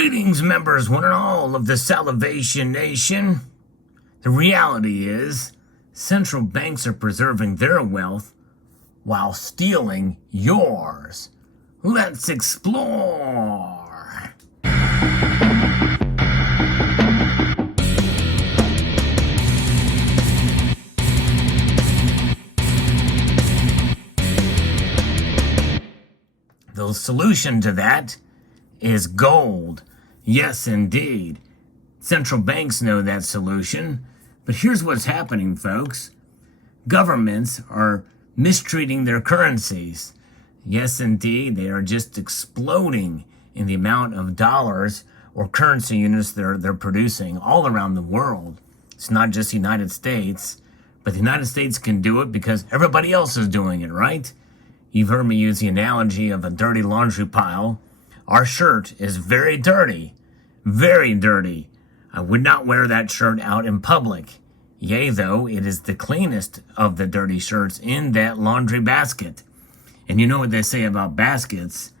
Greetings, members, one and all of the Salivation Nation. The reality is, central banks are preserving their wealth while stealing yours. Let's explore. The solution to that is gold. Yes, indeed. Central banks know that solution. But here's what's happening, folks. Governments are mistreating their currencies. Yes, indeed, they are just exploding in the amount of dollars or currency units they're producing all around the world. It's not just the United States, but the United States can do it because everybody else is doing it, right? You've heard me use the analogy of a dirty laundry pile. Our shirt is very dirty, very dirty. I would not wear that shirt out in public. Yea, though, it is the cleanest of the dirty shirts in that laundry basket. And you know what they say about baskets?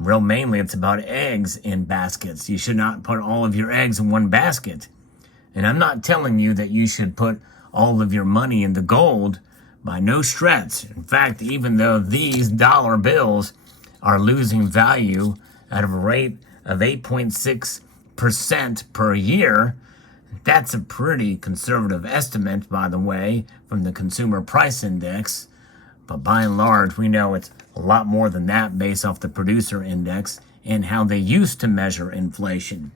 Real mainly, it's about eggs in baskets. You should not put all of your eggs in one basket. And I'm not telling you that you should put all of your money in the gold, by no stretch. In fact, even though these dollar bills are losing value at a rate of 8.6% per year, that's a pretty conservative estimate, by the way, from the Consumer Price Index. But by and large, we know it's a lot more than that based off the Producer Index and how they used to measure inflation.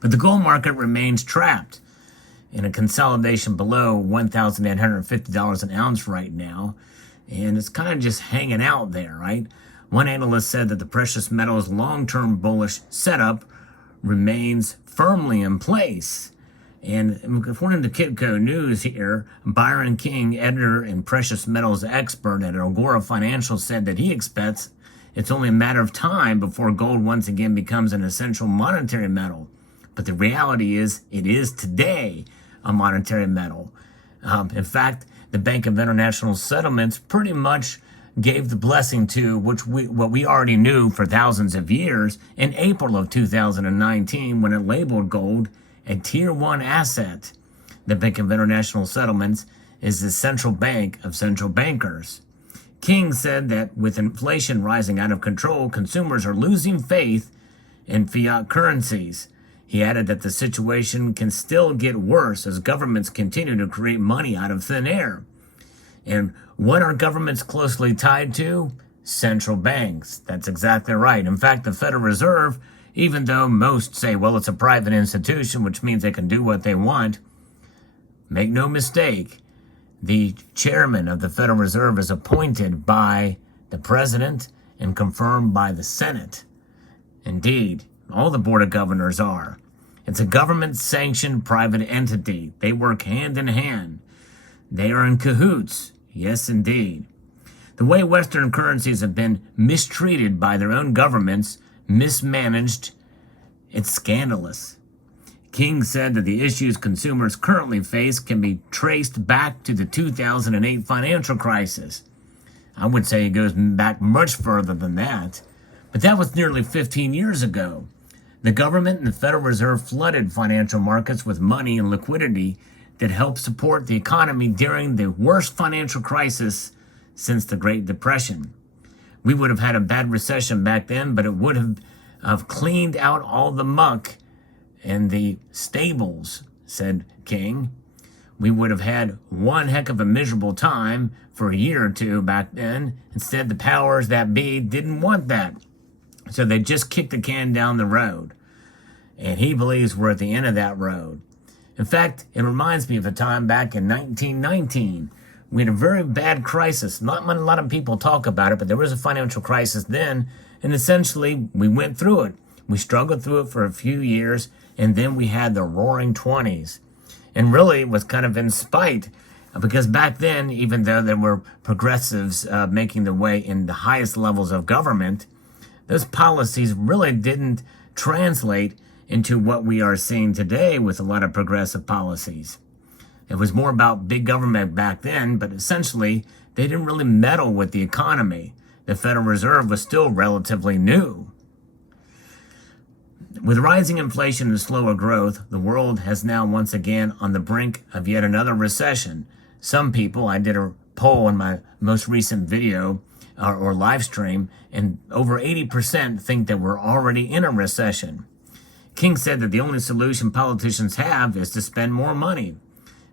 But the gold market remains trapped in a consolidation below $1,850 an ounce right now. And it's kind of just hanging out there, right? One analyst said that the precious metals long-term bullish setup remains firmly in place. And according to Kitco News here, Byron King, editor and precious metals expert at Agora Financial, said that he expects it's only a matter of time before gold once again becomes an essential monetary metal. But the reality is, it is today a monetary metal. In fact, the Bank of International Settlements pretty much gave the blessing to what we already knew for thousands of years in April of 2019 when it labeled gold a Tier 1 asset. The Bank of International Settlements is the central bank of central bankers. King said that with inflation rising out of control, consumers are losing faith in fiat currencies. He added that the situation can still get worse as governments continue to create money out of thin air. And what are governments closely tied to? Central banks. That's exactly right. In fact, the Federal Reserve, even though most say, well, it's a private institution, which means they can do what they want, make no mistake, the chairman of the Federal Reserve is appointed by the president and confirmed by the Senate. Indeed, all the board of governors are. It's a government-sanctioned private entity. They work hand in hand. They are in cahoots. Yes, indeed. The way Western currencies have been mistreated by their own governments, mismanaged, it's scandalous. King said that the issues consumers currently face can be traced back to the 2008 financial crisis. I would say it goes back much further than that, but that was nearly 15 years ago. The government and the Federal Reserve flooded financial markets with money and liquidity that helped support the economy during the worst financial crisis since the Great Depression. We would have had a bad recession back then, but it would have cleaned out all the muck and the stables, said King. We would have had one heck of a miserable time for a year or two back then. Instead, the powers that be didn't want that. So they just kicked the can down the road. And he believes we're at the end of that road. In fact, it reminds me of a time back in 1919. We had a very bad crisis. Not a lot of people talk about it, but there was a financial crisis then. And essentially, we went through it. We struggled through it for a few years. And then we had the roaring 20s. And really, it was kind of in spite. Because back then, even though there were progressives making their way in the highest levels of government, those policies really didn't translate into what we are seeing today with a lot of progressive policies. It was more about big government back then, but essentially, they didn't really meddle with the economy. The Federal Reserve was still relatively new. With rising inflation and slower growth, the world has now once again on the brink of yet another recession. Some people, I did a poll in my most recent video or live stream, and over 80% think that we're already in a recession. King said that the only solution politicians have is to spend more money.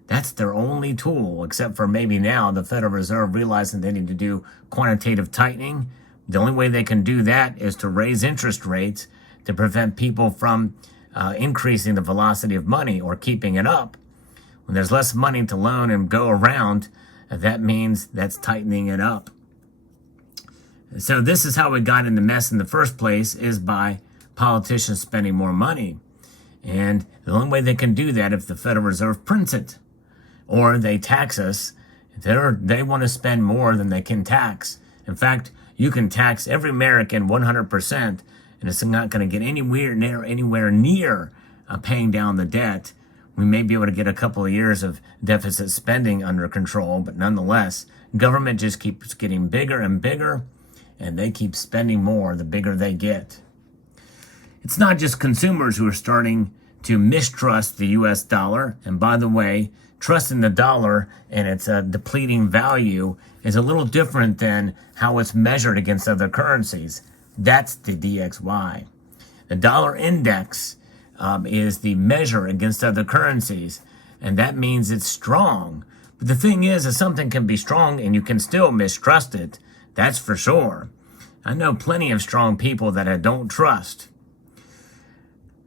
That's their only tool, except for maybe now the Federal Reserve realizing they need to do quantitative tightening. The only way they can do that is to raise interest rates to prevent people from increasing the velocity of money or keeping it up. When there's less money to loan and go around, that means that's tightening it up. So this is how we got in the mess in the first place, is by politicians spending more money. And the only way they can do that if the Federal Reserve prints it or they tax us. They want to spend more than they can tax. In fact, you can tax every American 100%, and it's not going to get anywhere near paying down the debt. We may be able to get a couple of years of deficit spending under control, but nonetheless, government just keeps getting bigger and bigger, and they keep spending more the bigger they get. It's not just consumers who are starting to mistrust the U.S. dollar. And by the way, trusting the dollar and its depleting value is a little different than how it's measured against other currencies. That's the DXY. The dollar index is the measure against other currencies, and that means it's strong. But the thing is that something can be strong and you can still mistrust it. That's for sure. I know plenty of strong people that I don't trust.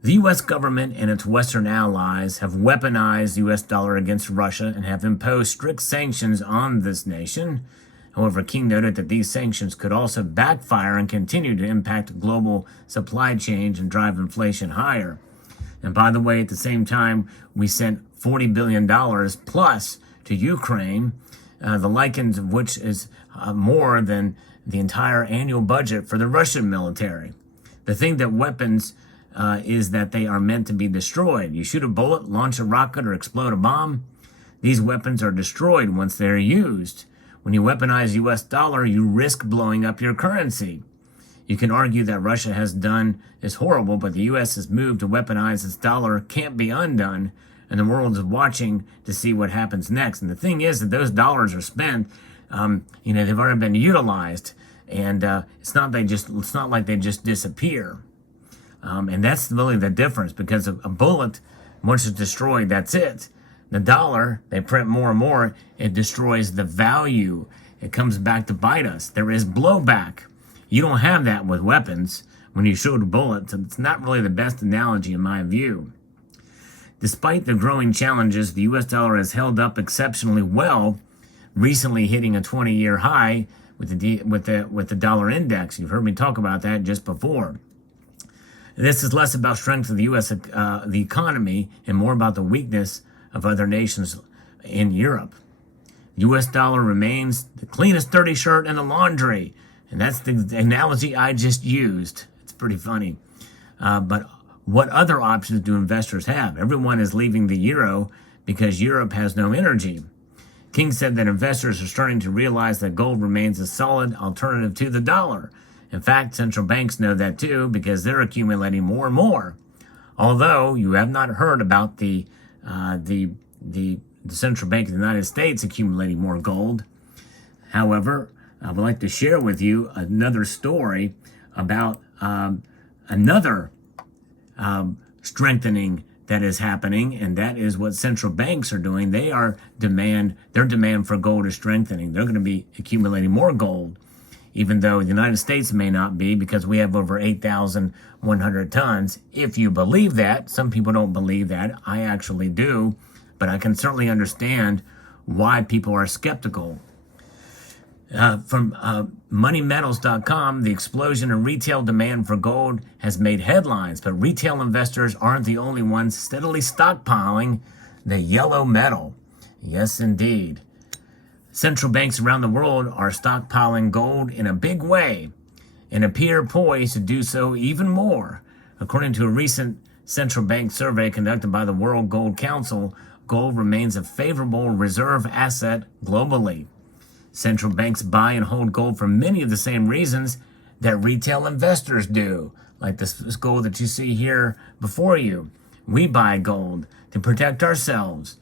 The U.S. government and its Western allies have weaponized the U.S. dollar against Russia and have imposed strict sanctions on this nation. However, King noted that these sanctions could also backfire and continue to impact global supply chains and drive inflation higher. And by the way, at the same time, we sent $40 billion plus to Ukraine, the likens of which is more than the entire annual budget for the Russian military. The thing that weapons is that they are meant to be destroyed. You shoot a bullet, launch a rocket, or explode a bomb. These weapons are destroyed once they're used. When you weaponize U.S. dollar, you risk blowing up your currency. You can argue that Russia has done is horrible, but the U.S.'s move to weaponize its dollar can't be undone, and the world is watching to see what happens next. And the thing is that those dollars are spent. They've already been utilized, and it's not like they just disappear. And that's really the difference, because a bullet, once it's destroyed, that's it. The dollar, they print more and more, it destroys the value. It comes back to bite us. There is blowback. You don't have that with weapons when you shoot a bullet. So it's not really the best analogy in my view. Despite the growing challenges, the U.S. dollar has held up exceptionally well, recently hitting a 20-year high with the dollar index. You've heard me talk about that just before. This is less about strength of the U.S. The economy and more about the weakness of other nations in Europe. The U.S. dollar remains the cleanest dirty shirt in the laundry, and that's the analogy I just used. It's pretty funny. But what other options do investors have? Everyone is leaving the euro because Europe has no energy. King said that investors are starting to realize that gold remains a solid alternative to the dollar. In fact, central banks know that too, because they're accumulating more and more. Although you have not heard about the Central Bank of the United States accumulating more gold. However, I would like to share with you another story about another strengthening that is happening, and that is what central banks are doing. Their demand for gold is strengthening. They're going to be accumulating more gold, even though the United States may not be, because we have over 8,100 tons. If you believe that, some people don't believe that. I actually do, but I can certainly understand why people are skeptical. From moneymetals.com, the explosion in retail demand for gold has made headlines, but retail investors aren't the only ones steadily stockpiling the yellow metal. Yes, indeed. Central banks around the world are stockpiling gold in a big way and appear poised to do so even more. According to a recent central bank survey conducted by the World Gold Council, gold remains a favorable reserve asset globally. Central banks buy and hold gold for many of the same reasons that retail investors do, like this gold that you see here before you. We buy gold to protect ourselves.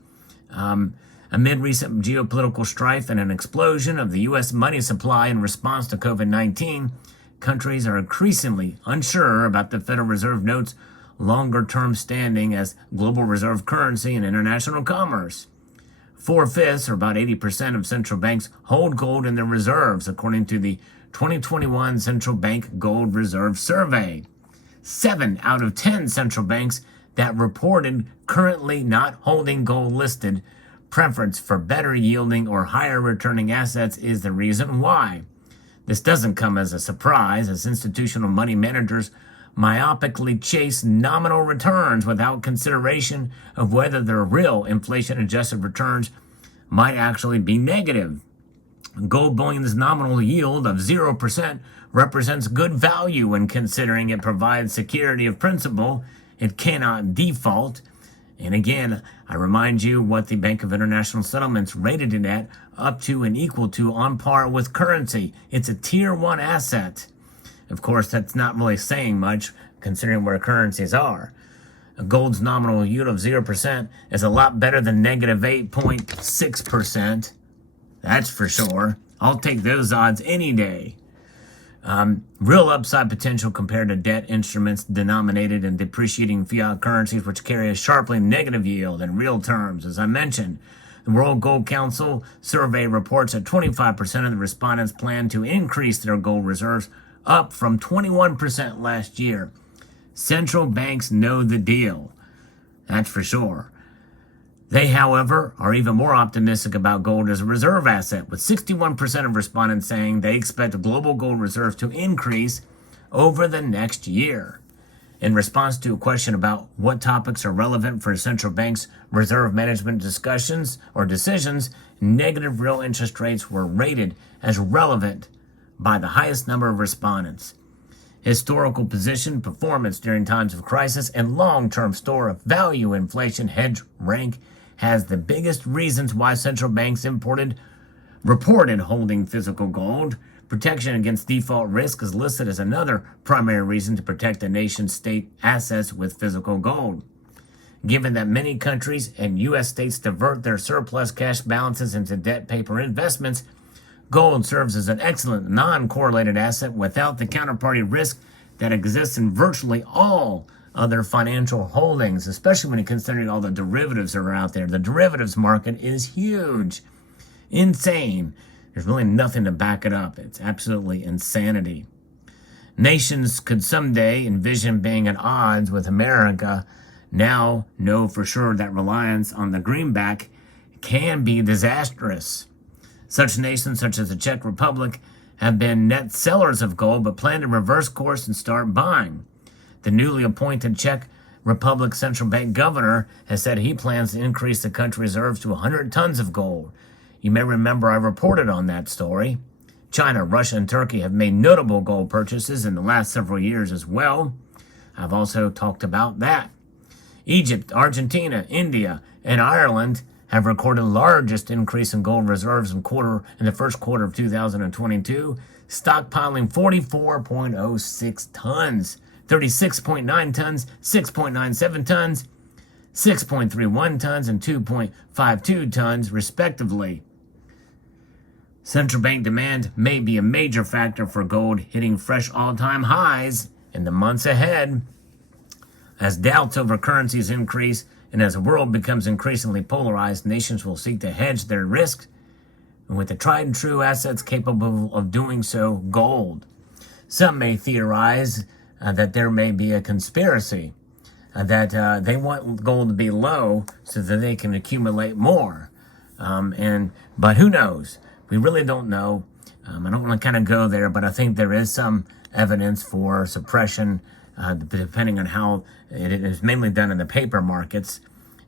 Amid recent geopolitical strife and an explosion of the U.S. money supply in response to COVID-19, countries are increasingly unsure about the Federal Reserve note's longer-term standing as global reserve currency in international commerce. 4/5, or about 80% of central banks, hold gold in their reserves, according to the 2021 Central Bank Gold Reserve Survey. 7 out of 10 central banks that reported currently not holding gold listed. Preference for better yielding or higher returning assets is the reason why. This doesn't come as a surprise, as institutional money managers myopically chase nominal returns without consideration of whether their real inflation-adjusted returns might actually be negative. Gold bullion's nominal yield of 0% represents good value when considering it provides security of principal. It cannot default. And again, I remind you what the Bank of International Settlements rated it at, up to and equal to, on par with currency. It's a tier 1 asset. Of course, that's not really saying much considering where currencies are. Gold's nominal yield of 0% is a lot better than negative 8.6%. That's for sure. I'll take those odds any day. Real upside potential compared to debt instruments denominated in depreciating fiat currencies, which carry a sharply negative yield in real terms. As I mentioned, the World Gold Council survey reports that 25% of the respondents plan to increase their gold reserves, up from 21% last year. Central banks know the deal. That's for sure. They, however, are even more optimistic about gold as a reserve asset, with 61% of respondents saying they expect global gold reserves to increase over the next year. In response to a question about what topics are relevant for central banks' reserve management discussions or decisions, negative real interest rates were rated as relevant by the highest number of respondents. Historical position, performance during times of crisis, and long-term store of value inflation hedge rank has the biggest reasons why central banks reported holding physical gold. Protection against default risk is listed as another primary reason to protect a nation's state assets with physical gold. Given that many countries and U.S. states divert their surplus cash balances into debt paper investments, gold serves as an excellent non-correlated asset without the counterparty risk that exists in virtually all other financial holdings, especially when you consider all the derivatives that are out there. The derivatives market is huge, insane. There's really nothing to back it up. It's absolutely insanity. Nations could someday envision being at odds with America. Now know for sure that reliance on the greenback can be disastrous. Such nations, such as the Czech Republic, have been net sellers of gold but plan to reverse course and start buying. The newly appointed Czech Republic Central Bank governor has said he plans to increase the country's reserves to 100 tons of gold. You may remember I reported on that story. China, Russia, and Turkey have made notable gold purchases in the last several years as well. I've also talked about that. Egypt, Argentina, India, and Ireland have recorded the largest increase in gold reserves in the first quarter of 2022, stockpiling 44.06 tons, 36.9 tons, 6.97 tons, 6.31 tons, and 2.52 tons, respectively. Central bank demand may be a major factor for gold hitting fresh all-time highs in the months ahead. As doubts over currencies increase and as the world becomes increasingly polarized, nations will seek to hedge their risks, and with the tried and true assets capable of doing so, gold. Some may theorize that there may be a conspiracy, that they want gold to be low so that they can accumulate more. But who knows? We really don't know. I don't want to kind of go there, but I think there is some evidence for suppression, depending on how it is mainly done in the paper markets.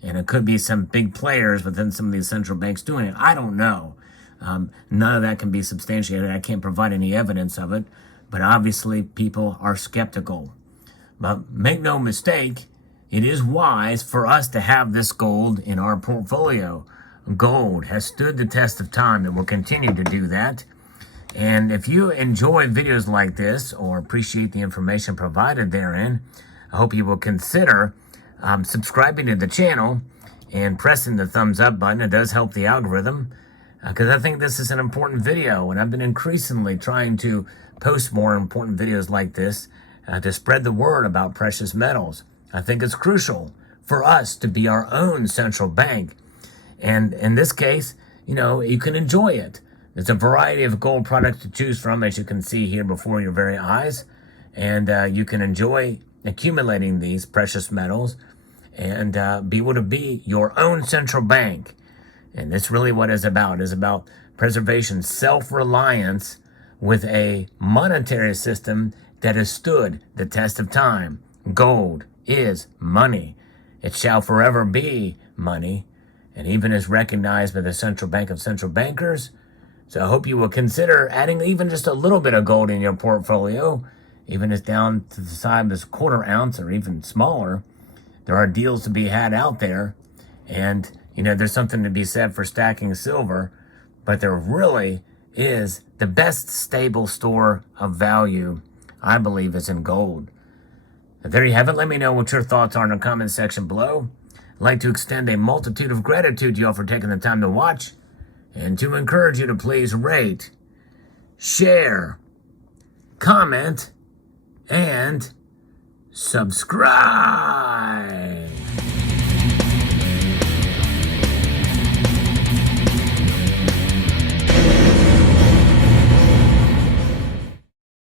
And it could be some big players within some of these central banks doing it. I don't know. None of that can be substantiated. I can't provide any evidence of it. But obviously, people are skeptical. But make no mistake, it is wise for us to have this gold in our portfolio. Gold has stood the test of time and will continue to do that. And if you enjoy videos like this or appreciate the information provided therein, I hope you will consider subscribing to the channel and pressing the thumbs up button. It does help the algorithm because I think this is an important video, and I've been increasingly trying to post more important videos like this to spread the word about precious metals. I think it's crucial for us to be our own central bank. And in this case, you can enjoy it. There's a variety of gold products to choose from, as you can see here before your very eyes. And you can enjoy accumulating these precious metals and be able to be your own central bank. And that's really what it's about. It's about preservation, self-reliance with a monetary system that has stood the test of time. Gold is money. It shall forever be money, and even is recognized by the Central Bank of Central Bankers. So I hope you will consider adding even just a little bit of gold in your portfolio, even as down to the size of a quarter ounce or even smaller. There are deals to be had out there, and there's something to be said for stacking silver, but there really is the best stable store of value, I believe, is in gold. And there you have it. Let me know what your thoughts are in the comment section below. I'd like to extend a multitude of gratitude to you all for taking the time to watch, and to encourage you to please rate, share, comment, and subscribe.